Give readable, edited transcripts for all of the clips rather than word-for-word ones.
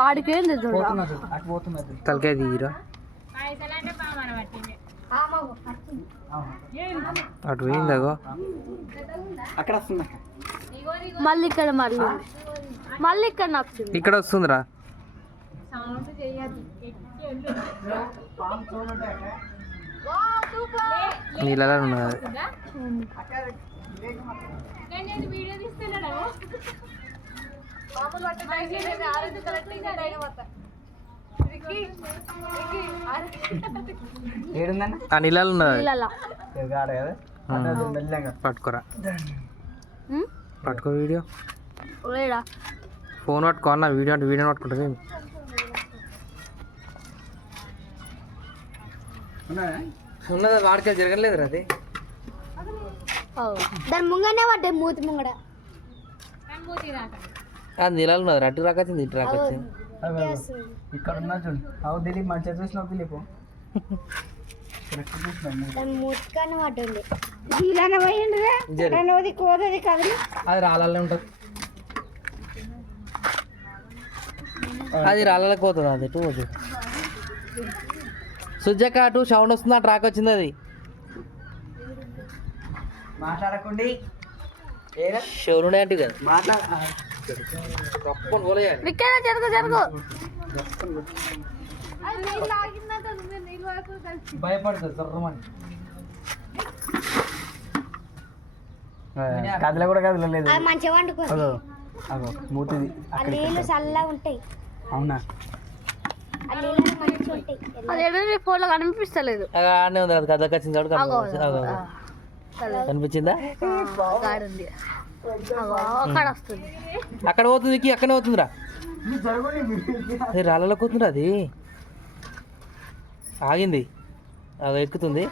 ఆడికేంది తలకాయ తీయరా అటు పోయిందగో అక్కడ వస్తుంది మళ్ళీ ఇక్కడ మళ్ళీ ఇక్కడ నచ్చింది ఇక్కడ వస్తుందిరా నీళ్ళలో ఉన్నది ఏడుందన్న ఆ నీళ్ళలో ఉన్నది పట్టుకోరా పట్టుకో వీడియో ఫోన్ పట్టుకో అన్న వీడియో అంటే వీడియో పట్టుకుంటుంది ఉన్నదా వాడికి జరగలేదు అది దాని ముంగనే పడ్డాయి మూతి ముంగడ అది నీళ్ళలో ఉన్నది అటు రాకొచ్చింది ఇటు రాకొచ్చింది ఇక్కడ ఉన్నా చూడు అవు దిలీప్ మంచిగా చూసినావు దిలీప్ మూతికానే పడ్డండి అది రాళ్ళలో ఉంటుంది అది రాళ్ళకి పోతుంది అది ఇటు పోతుంది సుజక్క అటు సౌండ్ వస్తుంది అటు రాకొచ్చింది అది మాట్లాడకండి షోరునే అంటే కదా మాట్లాడ జరుగు జరుగు భయపడుతుంది సర్రమని కదల కూడా కదలలేదు మంచిగా వండుకో అగో మూతిది నీళ్ళు చల్లగా ఉంటాయి అవునా అదేంటి ఫోన్లో కనిపిస్తలేదు ఆడనే ఉంది అది కథకు వచ్చింది కనిపించిందా అక్కడ వస్తుంది అక్కడ పోతుంది అక్కడనే పోతుందిరా రాళ్ళలోకి పోతుందిరా అది ఆగింది అది ఎక్కుతుంది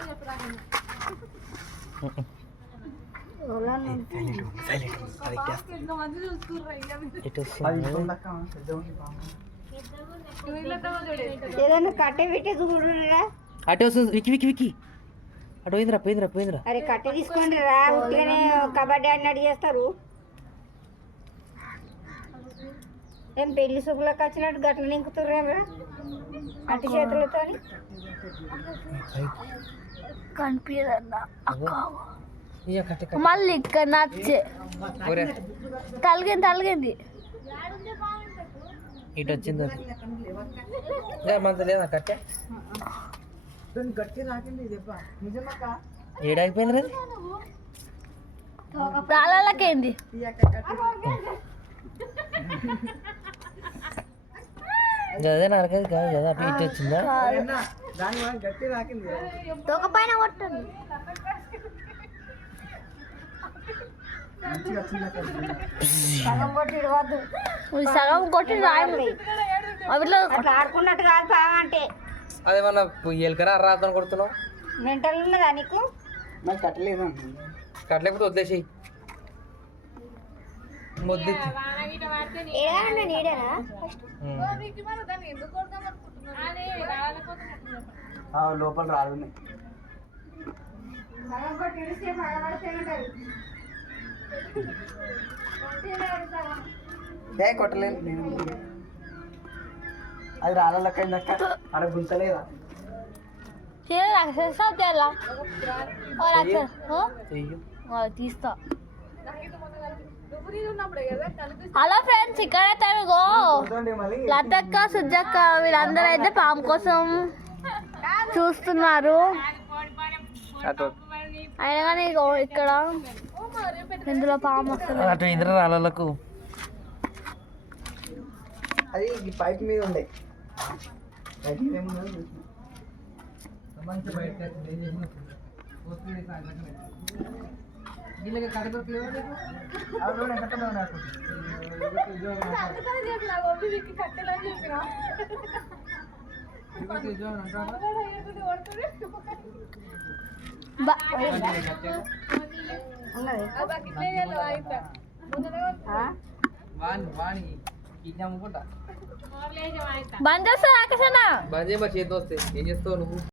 ఏదైనా కట్టె పెట్టి చూడరా అటే వస్తుంది వికి వికి వికి అటు పోయిందిరా అరే కట్టె తీసుకోండి రా ఉట్టిగానే కబడ్డీ అన్నట్టు చేస్తారు ఏం పెళ్లి సూపులకు వచ్చినట్టు గట్ల నింకుతుర్రా అటు చేతులతో కనిపించదన్నా మళ్ళీ ఇక్కడ నచ్చే తలిగింది ఇటు వచ్చింది మంత లేదా కట్టె ఏడాగిపోయింది రా రాళ్ళకేంది అదే నరకది కాదు కదా అటు ఇటు వచ్చిందా తోక పైన కొట్టండి సగం కొట్టి రాయండి ఆడుకున్నట్టు కాదు పాము అంటే అదేమన్నా ఎలుకరా రాద్దాం కొడుతున్నావు మెంటల్ ఉన్నదా నీకు నాకు కట్టలేదు కట్టలేకపోతే వదిలేసి మొద్దు లోపల రాదు కొట్టలేదు నేను అది రాళ్ళకైందక్క అక్కడ గుంతలేదా తీస్తా హలో ఫ్రెండ్స్ ఇక్కడైతే లతక్క సుజక్క వీళ్ళందరూ అయితే పాము కోసం చూస్తున్నారు అయినా కానీ ఇక్కడ ఇందులో పాము వస్తుంది అటు ఇంద్ర రాళ్ళకు అది పైప్ మీద ఉండే బంద్ చేస్తా బంద్ చేయ చేతి వస్తే ఏం చేస్తావు నువ్వు